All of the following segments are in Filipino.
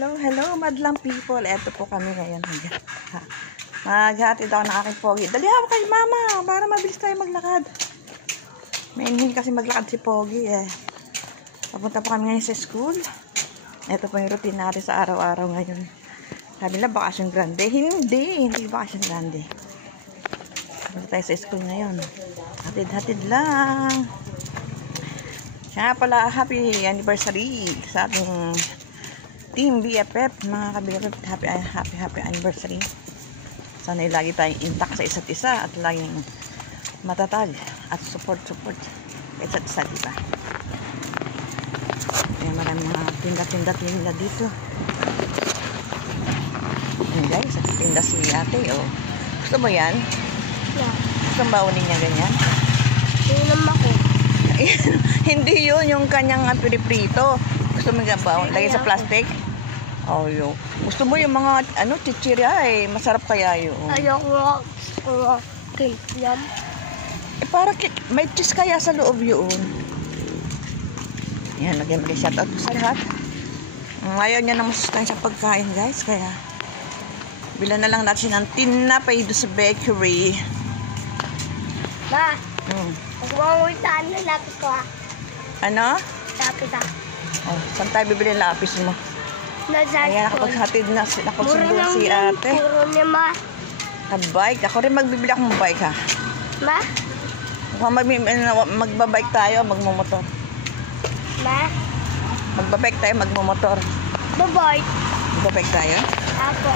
Hello, madlang people. Eto po kami ngayon. Maghatid ako ng aking pogi. Dali ako kay mama para mabilis tayo maglakad. Mainin kasi maglakad si pogi eh. Papunta po kami ngayon sa school. Eto po yung routine natin sa araw-araw ngayon. Sabi na bakasyon grande. Hindi bakasyon grande. Papunta tayo sa school ngayon. Hatid-hatid lang. Kaya pala, happy anniversary sa ating Team BFF, mga ka-BFF. Happy anniversary. Sana lagi tayong intact sa isa't isa at laging matatag at support sa isa't isa, diba? Kaya maraming mga tinda dito. Ayan guys, tinda si ate, oh. Gusto mo yan? Yeah. Gusto mo baunin niya ganyan? Tingnan ako. Hindi yun, yung kanyang piriprito. Gusto mo nga baon? Lagay sa plastic? Oh, yun. Gusto mo yung mga, chichirya eh. Masarap kaya yun. Ayoko cake yan. Eh, para may cheese kaya sa loob yun. Yan, lagyan mo shoutout sa lahat. Ayaw niya na masustahin sa pagkain, guys. Kaya, bilan na lang natin ng tinapay doon sa bakery. Ma, magmamulitaan na lapis ko ha. Ano? Lapis ha. Oh, saan tayo bibili ng lapis mo? Ayan, nakapaghatid na nakapagsundo si ate. Puro niya ma. Bike. Ako rin magbibili akong bike ha. Ma? Kung magbabike tayo, magmumotor. Ma? Magbabike tayo, magmumotor. Baboy. Magbabike tayo? Ako.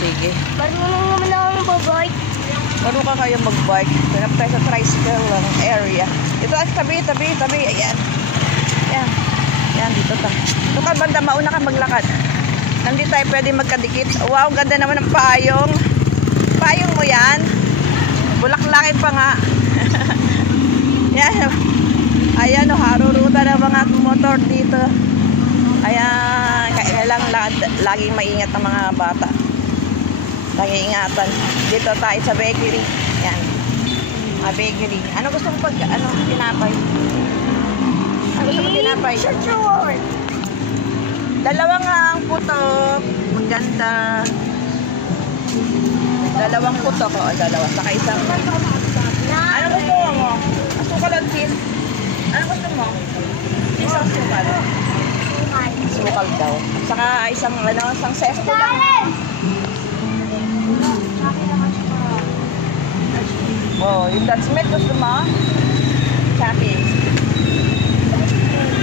Sige. Marunong naman ako baboy. Marunong ka kayo magbike. Ganap tayo sa tricycle area. Ito ay tabi. Ayan. Ayan. Ayan, dito tayo. Ito ka banda, mauna ka maglakad. Nandito tayo pwede magkadikit. Wow, ganda naman ng payong. Payong mo yan. Bulaklakin pa nga. Ayan. Ayan, haruruta ng mga motor dito. Ayan. Kailangan laging maingat ang mga bata. Laging ingatan. Dito tayo sa bakery. Ayan. Bakery. Ano gusto mo tinapay? Ano gusto mo tinapay? Sure. Dalawang ang putok. Maganda. Dalawang putok. O, dalawa. Saka isang. Ano gusto mo? Asukal at cheese. Ano gusto mo? Isang sukal. Sukal daw. Saka isang sesto lang. Oh, yung Dutch milk gusto mo? Saki.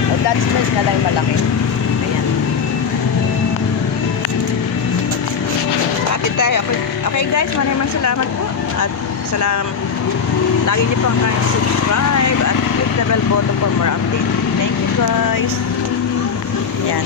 O, Dutch milk na lang malaki. Ayan. Happy tayo. Okay guys, maraming salamat po. At lagi niyo po ang subscribe at click the bell button for more updates. Thank you guys. Ayan.